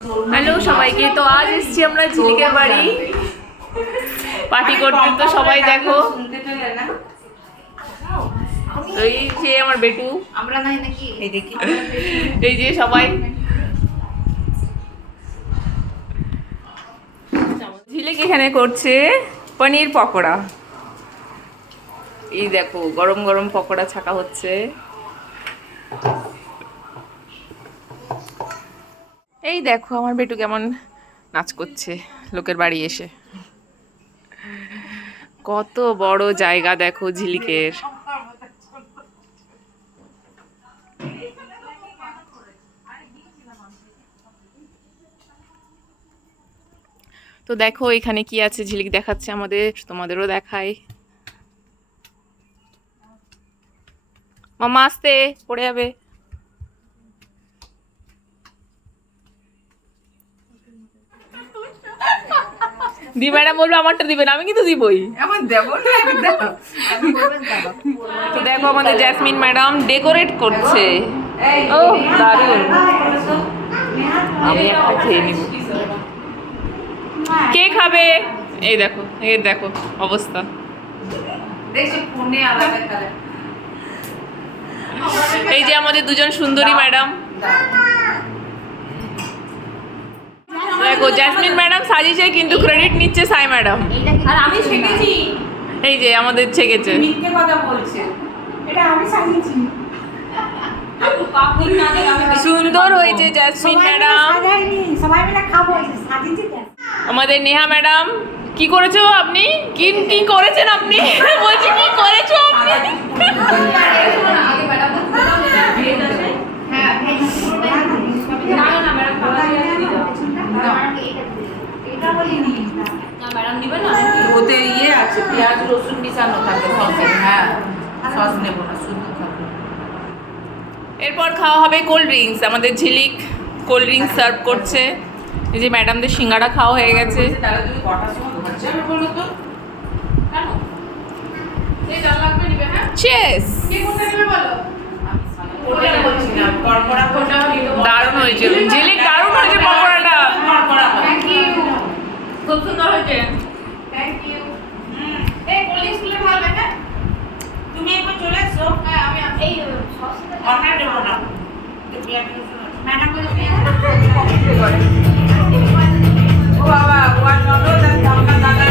Hello সবাইকে, তো আজ এসেছি আমরা ঝিলিকের বাড়ি পার্টি করতে। তো সবাই দেখো, এই যে আমার বেটু, আমরা নাই নাকি এই দেখি, এই যে সবাই। ঝিলিক এখানে করছে পনির পকোড়া। এই দেখো গরম গরম পকোড়া ছাকা হচ্ছে। এই দেখো আমার বেটু কেমন নাচ করছে লোকের বাড়ি এসে। কত বড় জায়গা দেখো ঝিলিকের। তো দেখো এখানে কি আছে, ঝিলিক দেখাচ্ছে আমাদের, তোমাদেরও দেখায়। মামা আসতে পড়ে যাবে। দি ম্যাডাম বলবে আমারটা দিবেন, আমি কিন্তু দিবই। আমার দেব না একদম। তো দেখো আমাদের জ্যাসমিন ম্যাডাম ডেকোরেট করছে। ও দারুণ, আমি একটা খেয়ে নিব। কে খাবে? এই দেখো, এই দেখো অবস্থা। দেখছি ফোনে আলাদা কালার। এই যে আমাদের দুজন সুন্দরী ম্যাডাম। দেখো জ্যাসমিন ম্যাডাম সাজিয়েছে, কিন্তু ক্রেডিট নিচ্ছে সাই ম্যাডাম। আর আমি ছেকেছি। এই যে আমাদের ছেকেছে। মিথ্যে কথা বলছে। এটা আমি সাজিয়েছি। সুন্দর হয়েছে জ্যাসমিন ম্যাডাম। সবাই মিলে খাবো, সাজিয়েছি কেন? আমাদের নেহা ম্যাডাম, কি করেছো আপনি? কি কি করেছেন আপনি? বলছি কি করেছো আপনি? আগে ম্যাডাম হ্যাঁ না ম্যাডাম খাবার এটা বলিনি না ম্যাডাম নিবে না। ওতে ইয়ে আছে, পেঁয়াজ রসুন মিশানো থাকে সসে। হ্যাঁ সস নেব না, শুধু খাবো। এরপর খাওয়া হবে কোল্ড ড্রিঙ্কস। আমাদের ঝিলিক কোল্ড ড্রিঙ্কস সার্ভ করছে। এই যে ম্যাডামদের সিঙ্গাড়া খাওয়া হয়ে গেছে। তারা যদি কটার সময় হচ্ছে আমি বলো তো কেন এই ডাল লাগবে নিবে? হ্যাঁ চেস। কে কোনটা নেবে বলো? আমি বলছি না, কড়কড়া কোনটা নিবে? দারুণ হয়েছে ঝিলিক, দারুণ হয়েছে পকোড়াটা। কড়কড়া থ্যাংক ইউ, খুব সুন্দর হয়েছে। Thank you. এই কোল্ড ড্রিঙ্কস গুলো ভালো লাগে। তুমি একবার চলে এসো। হ্যাঁ আমি এই সসটা অর্ডার দেব না। ম্যাডাম বলে ও বাবা, ওয়ান নলো দাদা দাদা